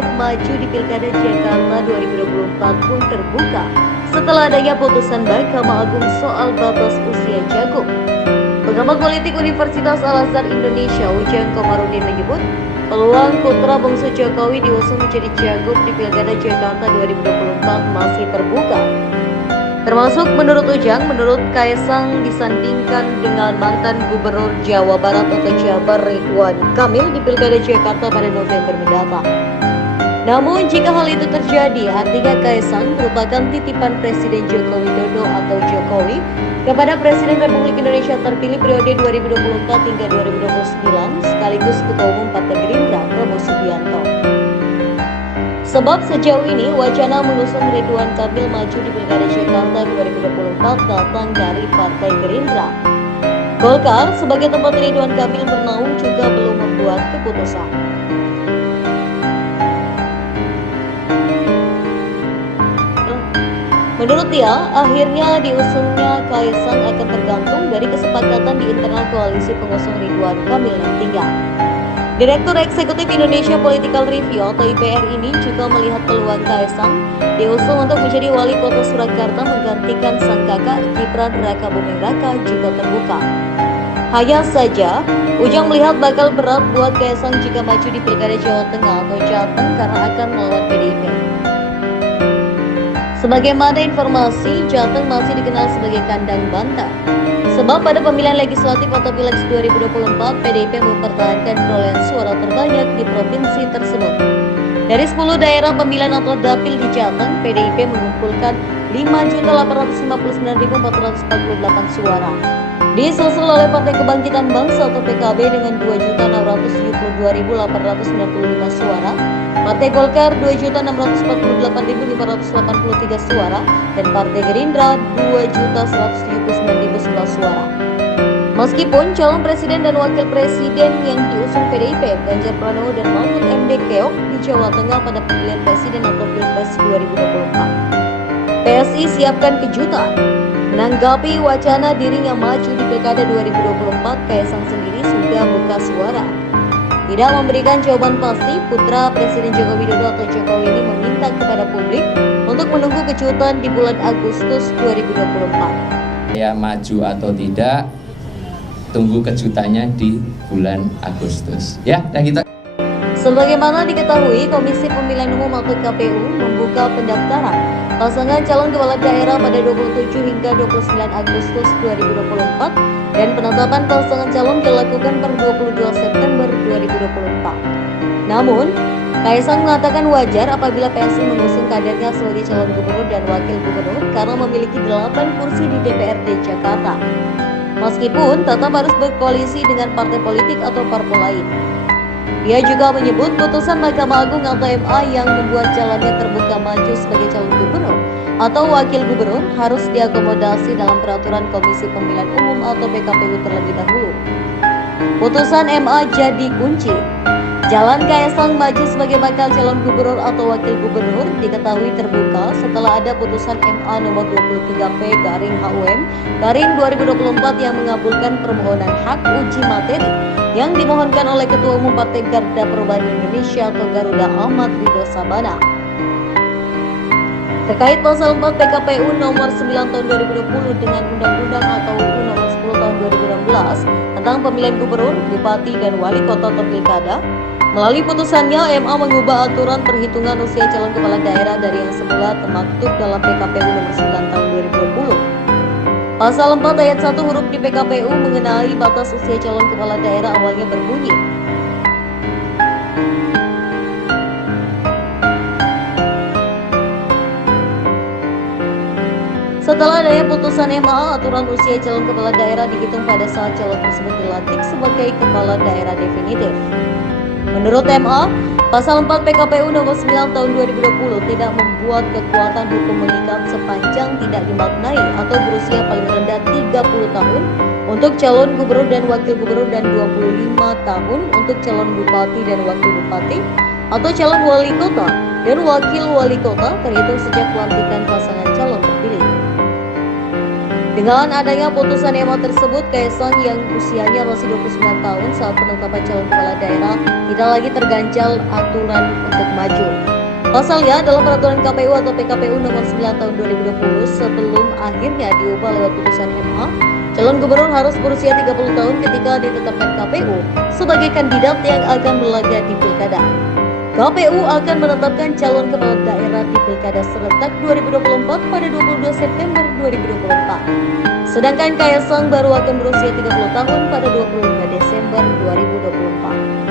PDIP maju di Pilkada Jakarta 2024 pun terbuka setelah adanya putusan Mahkamah Agung soal batas usia cagup. Pengamat politik Universitas Al-Azhar Indonesia Ujang Komarudin menyebut peluang putra bungsu Jokowi diusung menjadi cagup di Pilkada Jakarta 2024 masih terbuka. Termasuk menurut Ujang, menurut Kaisang disandingkan dengan mantan Gubernur Jawa Barat atau Jabar Ridwan Kamil di Pilkada Jakarta pada November mendatang. Namun jika hal itu terjadi, artinya Kaisang merupakan titipan Presiden Joko Widodo atau Jokowi kepada Presiden Republik Indonesia terpilih periode 2024 hingga 2029 sekaligus Ketua Umum Partai Gerindra Prabowo Subianto. Sebab sejauh ini wacana mengusung Ridwan Kamil maju di Pilkada Jakarta 2024 datang dari Partai Gerindra. Golkar sebagai tempat Ridwan Kamil bernaung juga belum membuat keputusan. Menurut dia, akhirnya diusungnya Kaisang akan tergantung dari kesepakatan di internal koalisi pengusung Ridwan Kamil nantinya. Direktur Eksekutif Indonesia Political Review atau IPR ini juga melihat peluang Kaisang diusung untuk menjadi wali kota Surakarta menggantikan sang kakak Gibran Rakabuming Raka juga terbuka. Hanya saja, Ujang melihat bakal berat buat Kaisang jika maju di Pilkada Jawa Tengah atau Jateng karena akan melawan PDIP. Sebagaimana informasi, Jateng masih dikenal sebagai kandang banteng. Sebab pada pemilihan legislatif atau Pileg 2024, PDIP mempertahankan perolehan suara terbanyak di provinsi tersebut. Dari 10 daerah pemilihan atau dapil di Jateng, PDIP mengumpulkan 5.859.448 suara. Disusul oleh Partai Kebangkitan Bangsa atau PKB dengan 2.672.895 suara, Partai Golkar 2.648.583 suara, dan Partai Gerindra 2.179.011 suara. Meskipun calon presiden dan wakil presiden yang diusung PDIP, Ganjar Pranowo dan Mahfud MD keok di Jawa Tengah pada pemilihan presiden atau Pilpres 2024. PSI siapkan kejutan. Menanggapi wacana dirinya maju di Pilkada 2024, Kaisang sendiri sudah buka suara. Tidak memberikan jawaban pasti, putra Presiden Joko Widodo atau Jokowi ini meminta kepada publik untuk menunggu kejutan di bulan Agustus 2024. Ya maju atau tidak, tunggu kejutannya di bulan Agustus. Ya, dan kita. Sebagaimana diketahui, Komisi Pemilihan Umum atau KPU membuka pendaftaran pasangan calon kepala daerah pada 27 hingga 29 Agustus 2024 dan penetapan pasangan calon dilakukan per 22 September 2024. Namun, Kaisang mengatakan wajar apabila PSI mengusung kadernya sebagai calon gubernur dan wakil gubernur karena memiliki 8 kursi di DPRD Jakarta. Meskipun tetap harus berkoalisi dengan partai politik atau parpol lain. Dia juga menyebut putusan Mahkamah Agung atau MA yang membuat jalannya terbuka maju sebagai calon gubernur atau wakil gubernur harus diakomodasi dalam peraturan Komisi Pemilihan Umum atau PKPU terlebih dahulu. Putusan MA jadi kunci. Jalan Kaisang maju sebagai bakal calon gubernur atau wakil gubernur diketahui terbuka setelah ada putusan MA nomor 23P/HUM/2024 yang mengabulkan permohonan hak uji materi yang dimohonkan oleh Ketua Umum Partai Garda Perubahan Indonesia atau Garuda Ahmad Ridho Sabana. Terkait pasal 4 PKPU nomor 9 tahun 2020 dengan Undang-Undang atau UU nomor 10 tahun 2016 tentang pemilihan gubernur, bupati, dan wali kota atau pilkada, melalui putusannya MA mengubah aturan perhitungan usia calon kepala daerah dari yang semula termaktub dalam PKPU nomor 9 tahun 2020. Pasal 4 ayat 1 huruf di PKPU mengenai batas usia calon kepala daerah awalnya berbunyi, setelah adanya putusan MA, aturan usia calon kepala daerah dihitung pada saat calon tersebut dilantik sebagai kepala daerah definitif. Menurut MA, pasal 4 PKPU nomor 9 tahun 2020 tidak membuat kekuatan hukum mengikat sepanjang tidak dimaknai atau berusia paling rendah 30 tahun untuk calon gubernur dan wakil gubernur dan 25 tahun untuk calon bupati dan wakil bupati atau calon wali kota dan wakil wali kota terhitung sejak pelantikan pasangan calon terpilih. Dengan adanya putusan MA tersebut, Kaisang yang usianya masih 29 tahun saat penetapan calon kepala daerah tidak lagi terganjal aturan untuk maju. Pasalnya, dalam peraturan KPU atau PKPU nomor 9 tahun 2020 sebelum akhirnya diubah lewat putusan MA, calon gubernur harus berusia 30 tahun ketika ditetapkan KPU sebagai kandidat yang akan berlaga di pilkada. KPU akan menetapkan calon kepala daerah di Pilkada serentak 2024 pada 22 September 2024. Sedangkan Kaisang baru akan berusia 30 tahun pada 25 Desember 2024.